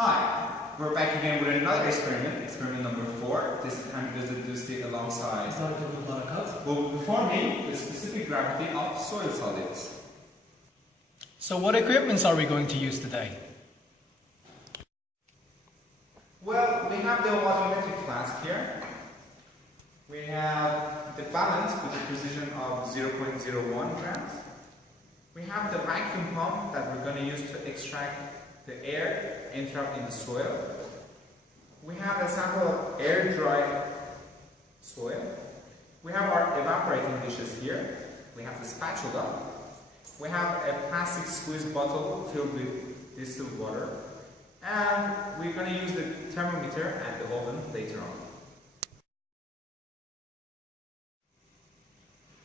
Hi, we're back again with another experiment, experiment number 4. This time visibility alongside. Well, before me, the specific gravity of soil solids. So what equipments are we going to use today? Well, we have the volumetric flask here. We have the balance with a precision of 0.01 grams. We have the vacuum pump that we're going to use to extract the air entrapped in the soil. We have a sample of air-dry soil. We have our evaporating dishes here. We have the spatula. We have a plastic squeeze bottle filled with distilled water. And we're going to use the thermometer and the oven later on.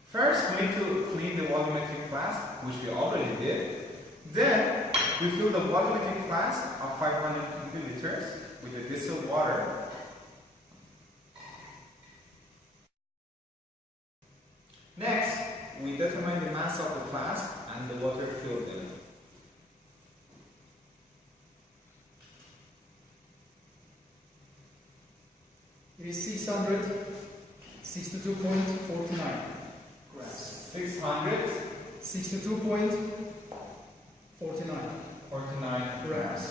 First, we need to clean the volumetric flask, which we already did. Then, we fill the volumetric flask of 500 milliliters with the distilled water. Next, we determine the mass of the flask and the water filled in it. It is 662.49 grams. 662.49 grams.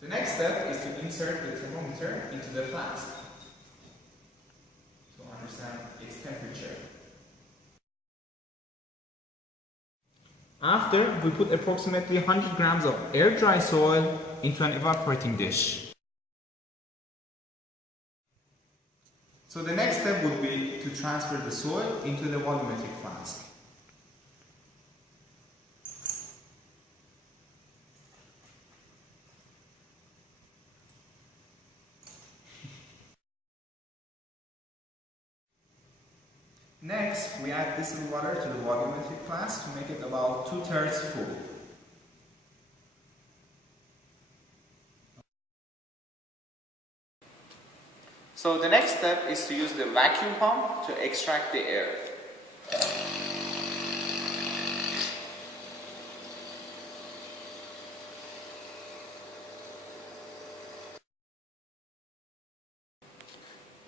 The next step is to insert the thermometer into the flask to understand its temperature. After, we put approximately 100 grams of air-dry soil into an evaporating dish. So the next step would be to transfer the soil into the volumetric flask. Next, we add distilled water to the volumetric flask to make it about 2/3 full. So the next step is to use the vacuum pump to extract the air.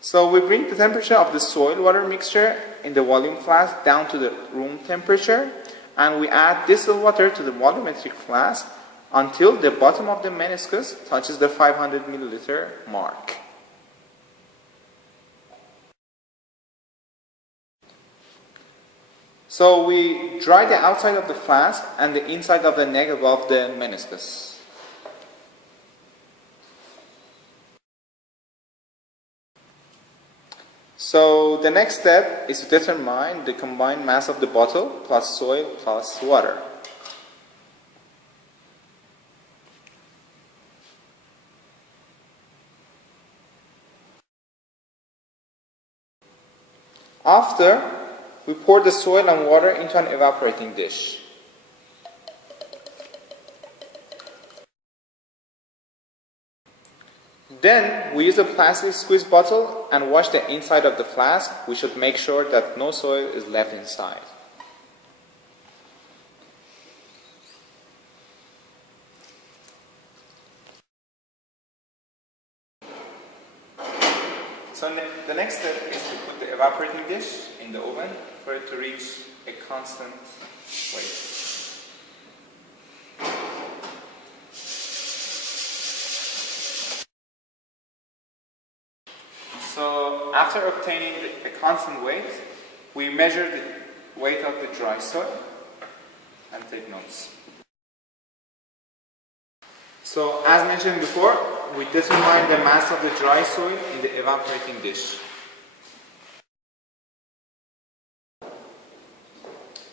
So we bring the temperature of the soil-water mixture in the volume flask down to the room temperature, and we add distilled water to the volumetric flask until the bottom of the meniscus touches the 500 milliliter mark. So we dry the outside of the flask and the inside of the neck above the meniscus. So the next step is to determine the combined mass of the bottle plus soil plus water. After, we pour the soil and water into an evaporating dish. Then, we use a plastic squeeze bottle and wash the inside of the flask. We should make sure that no soil is left inside. So the next step is to put the evaporating dish in the oven for it to reach a constant weight. So after obtaining a constant weight, we measure the weight of the dry soil and take notes. So as mentioned before, we determine the mass of the dry soil in the evaporating dish.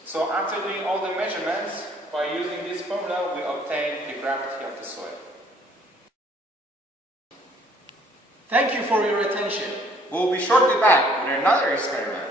So after doing all the measurements, by using this formula, we obtain the gravity of the soil. Thank you for your attention. We'll be shortly back with another experiment.